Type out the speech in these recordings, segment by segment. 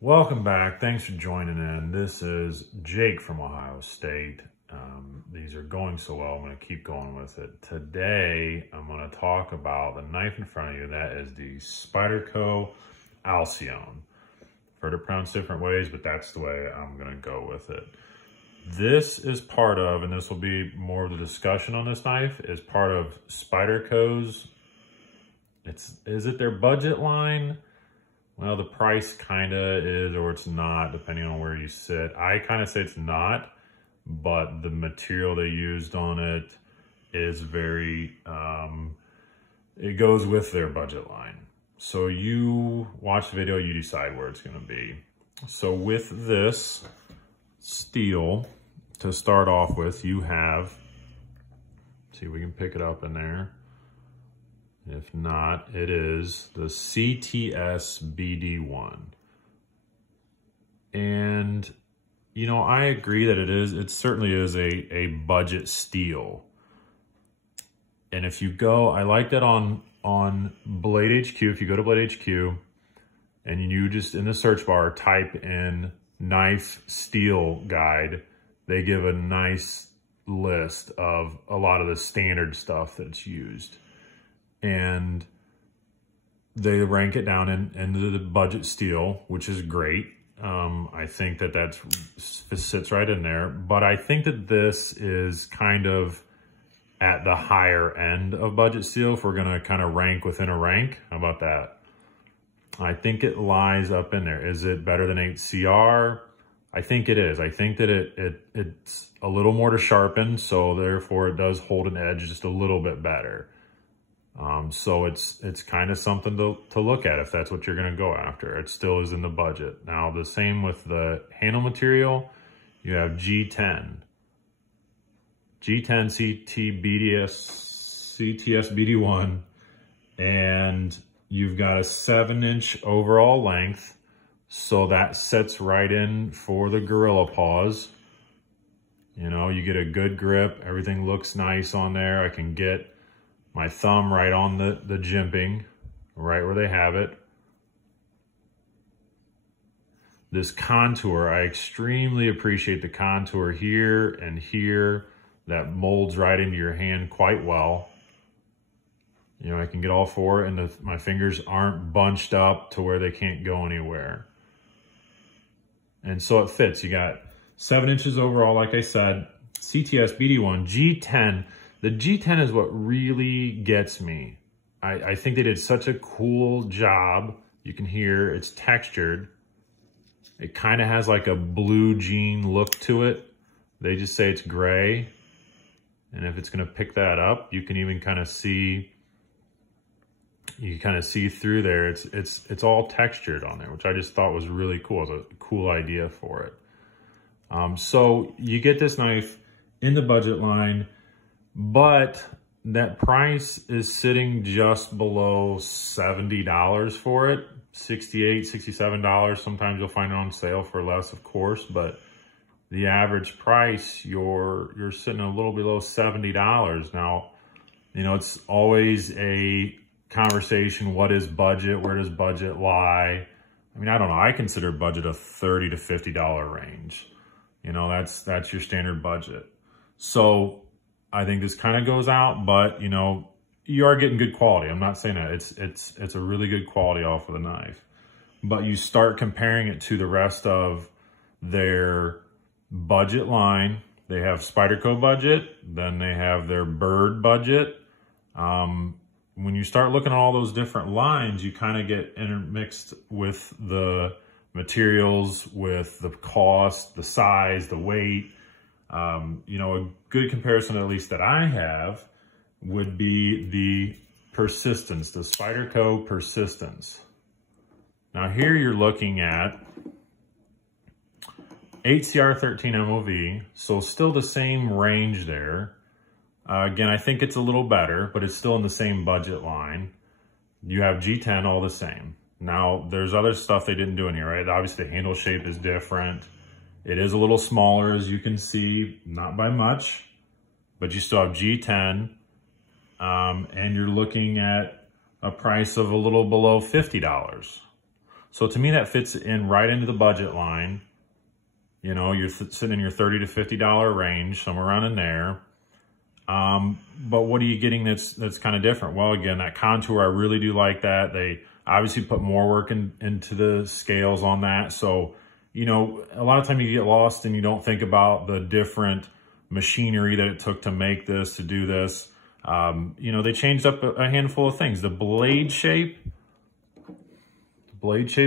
Welcome back. Thanks for joining in. This is Jake from Ohio State. These are going so well, I'm going to keep going with it. Today, I'm going to talk about the knife in front of you. That is the Spyderco Alcyone. I've heard it pronounced different ways, but that's the way I'm going to go with it. This is part of, and this will be more of the discussion on this knife, is part of Spyderco's, is it their budget line? Well, the price kind of is, or it's not, depending on where you sit. I kind of say it's not, but the material they used on it is very, it goes with their budget line. So you watch the video, you decide where it's going to be. So with this steel, to start off with, you have, see if we can pick it up in there. If not, it is the CTS BD1. And, you know, I agree that it certainly is a budget steel. And if you go, I like that on Blade HQ, if you go to Blade HQ and you just in the search bar type in knife steel guide, they give a nice list of a lot of the standard stuff that's used. And they rank it down into the budget steel, which is great. I think that sits right in there, but I think that this is kind of at the higher end of budget steel if we're gonna kind of rank within a rank. How about that? I think it lies up in there. Is it better than 8CR? I think it is. I think that it's a little more to sharpen, so therefore it does hold an edge just a little bit better. So it's kind of something to look at if that's what you're going to go after. It still is in the budget. Now, the same with the handle material. You have G10 CTS BD1, and you've got a 7-inch overall length. So that sets right in for the gorilla paws. You know, you get a good grip. Everything looks nice on there. I can get my thumb right on the jimping, right where they have it. This contour, I extremely appreciate the contour here and here. That molds right into your hand quite well. You know, I can get all four and my fingers aren't bunched up to where they can't go anywhere. And so it fits. You got 7 inches overall, like I said, CTS BD1, G10. The G10 is what really gets me. I think they did such a cool job. You can hear it's textured. It kind of has like a blue jean look to it. They just say it's gray. And if it's going to pick that up, you can even kind of see, through there. It's all textured on there, which I just thought was really cool. It's a cool idea for it. So you get this knife in the budget line, but that price is sitting just below $70 for it. $68, $67. Sometimes you'll find it on sale for less, of course, but the average price, you're sitting a little below $70. Now, you know, it's always a conversation. What is budget? Where does budget lie? I mean, I don't know. I consider budget a $30 to $50 range. You know, that's your standard budget. So I think this kind of goes out, but you know, you are getting good quality. I'm not saying that. It's a really good quality off of the knife. But you start comparing it to the rest of their budget line. They have Spyderco budget, then they have their bird budget. When you start looking at all those different lines, you kind of get intermixed with the materials, with the cost, the size, the weight. You know, a good comparison, at least that I have, would be the Persistence, the Spyderco Persistence. Now here you're looking at 8CR13 MOV, so still the same range there. Again, I think it's a little better, but it's still in the same budget line. You have G10, all the same. Now, there's other stuff they didn't do in here, right? Obviously, the handle shape is different. It is a little smaller, as you can see, not by much, but you still have G10, and you're looking at a price of a little below $50. So to me, that fits in right into the budget line. You know, you're sitting in your $30 to $50 range, somewhere around in there. But what are you getting that's kind of different? Well, again, that contour, I really do like that. They obviously put more work into the scales on that. So, you know, a lot of time you get lost and you don't think about the different machinery that it took to make this, to do this. You know, they changed up a handful of things. The blade shape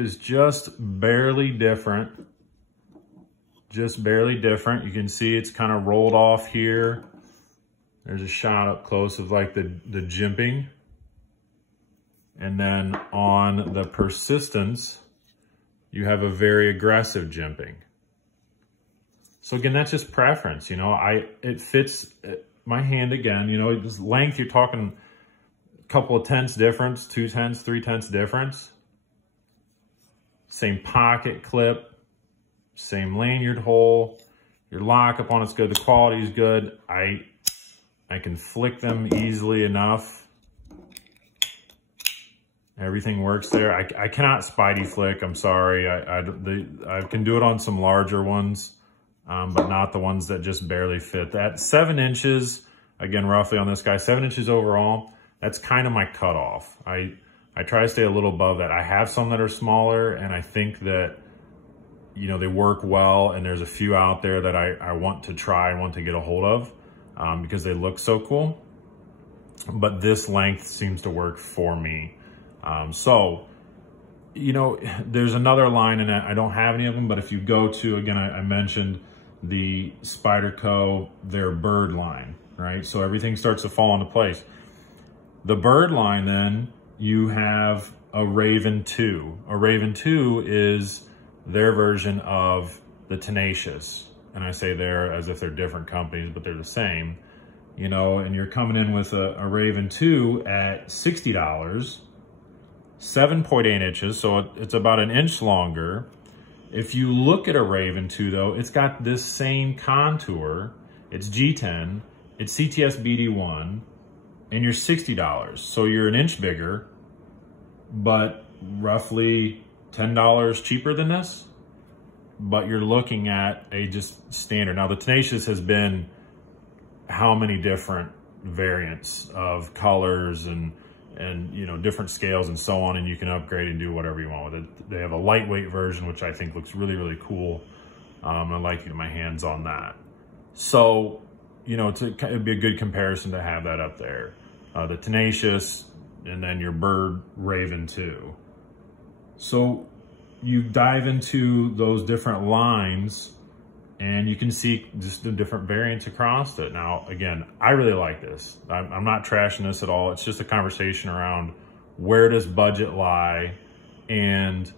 is just barely different. Just barely different. You can see it's kind of rolled off here. There's a shot up close of like the jimping. And then on the persistence, you have a very aggressive jimping. So again, that's just preference, you know. It fits my hand again, you know, just length, you're talking a couple of tenths difference, 2 tenths, 3 tenths difference. Same pocket clip, same lanyard hole. Your lockup on it's good, the quality is good. I can flick them easily enough. Everything works there. I cannot Spidey flick, I'm sorry. I can do it on some larger ones, but not the ones that just barely fit. That 7 inches, again, roughly on this guy, 7 inches overall, that's kind of my cutoff. I try to stay a little above that. I have some that are smaller, and I think that, you know, they work well, and there's a few out there that I want to try and want to get a hold of because they look so cool. But this length seems to work for me. So, you know, there's another line in it. I don't have any of them, but if you go to, again, I mentioned the Spyderco, their bird line, right? So everything starts to fall into place. The bird line, then, you have a Raven 2. A Raven 2 is their version of the Tenacious. And I say they're as if they're different companies, but they're the same. You know, and you're coming in with a Raven 2 at $60, 7.8 inches, so it's about an inch longer. If you look at a Raven 2, though, it's got this same contour. It's G10, it's CTS BD1, and you're $60. So you're an inch bigger, but roughly $10 cheaper than this. But you're looking at a just standard. Now, the Tenacious has been how many different variants of colors and you know, different scales and so on, and you can upgrade and do whatever you want with it. They have a lightweight version, which I think looks really, really cool. I like to get my hands on that. So, you know, it'd be a good comparison to have that up there. The Tenacious, and then your Bird Raven 2. So you dive into those different lines, and you can see just the different variants across it. Now, again, I really like this. I'm not trashing this at all. It's just a conversation around where does budget lie and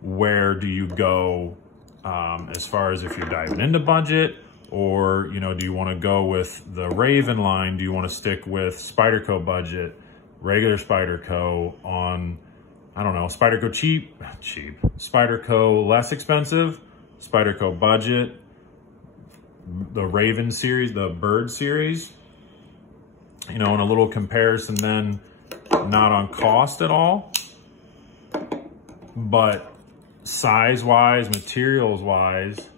where do you go as far as if you're diving into budget, or, you know, do you want to go with the Raven line? Do you want to stick with Spyderco budget, regular Spyderco on, I don't know, Spyderco cheap, Spyderco less expensive, Spyderco budget, the Raven series, the Bird series, you know, and a little comparison then, not on cost at all, but size-wise, materials-wise.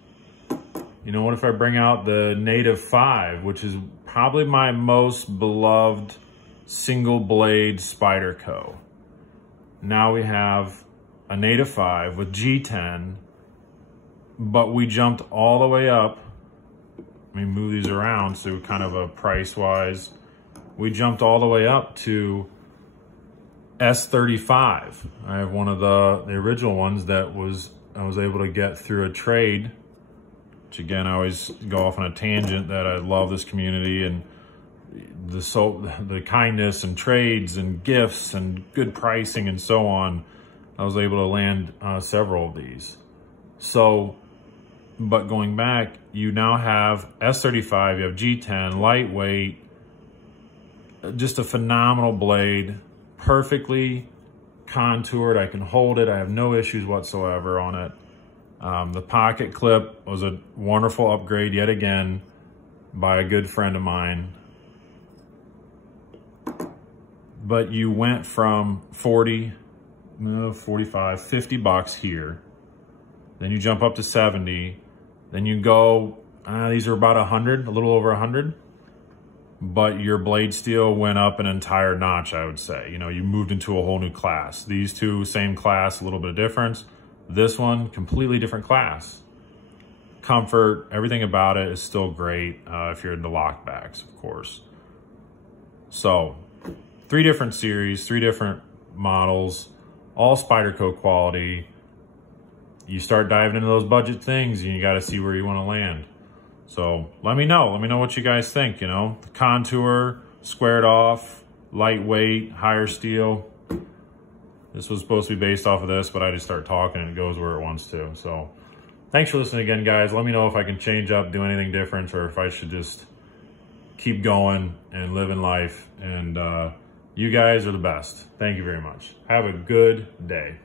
You know, what if I bring out the Native 5, which is probably my most beloved single blade Spyderco. Now we have a Native 5 with G10, but we jumped all the way up. Let me move these around so kind of a price-wise. We jumped all the way up to S35. I have one of the original ones that I was able to get through a trade, which again, I always go off on a tangent that I love this community and the kindness and trades and gifts and good pricing and so on. I was able to land several of these. So, but going back, you now have S35, you have G10, lightweight, just a phenomenal blade, perfectly contoured. I can hold it. I have no issues whatsoever on it. The pocket clip was a wonderful upgrade yet again by a good friend of mine. But you went from 40 45, 50 bucks here. Then you jump up to 70. Then you go, these are about 100, a little over 100. But your blade steel went up an entire notch, I would say. You know, you moved into a whole new class. These two, same class, a little bit of difference. This one, completely different class. Comfort, everything about it is still great if you're into lockbacks, of course. So, 3 different series, 3 different models, all Spyderco quality. You start diving into those budget things and you got to see where you want to land. So let me know what you guys think, you know. The contour, squared off, lightweight, higher steel. This was supposed to be based off of this, but I just start talking and it goes where it wants to. So thanks for listening again, guys. Let me know if I can change up, do anything different, or if I should just keep going and living life. And you guys are the best. Thank you very much. Have a good day.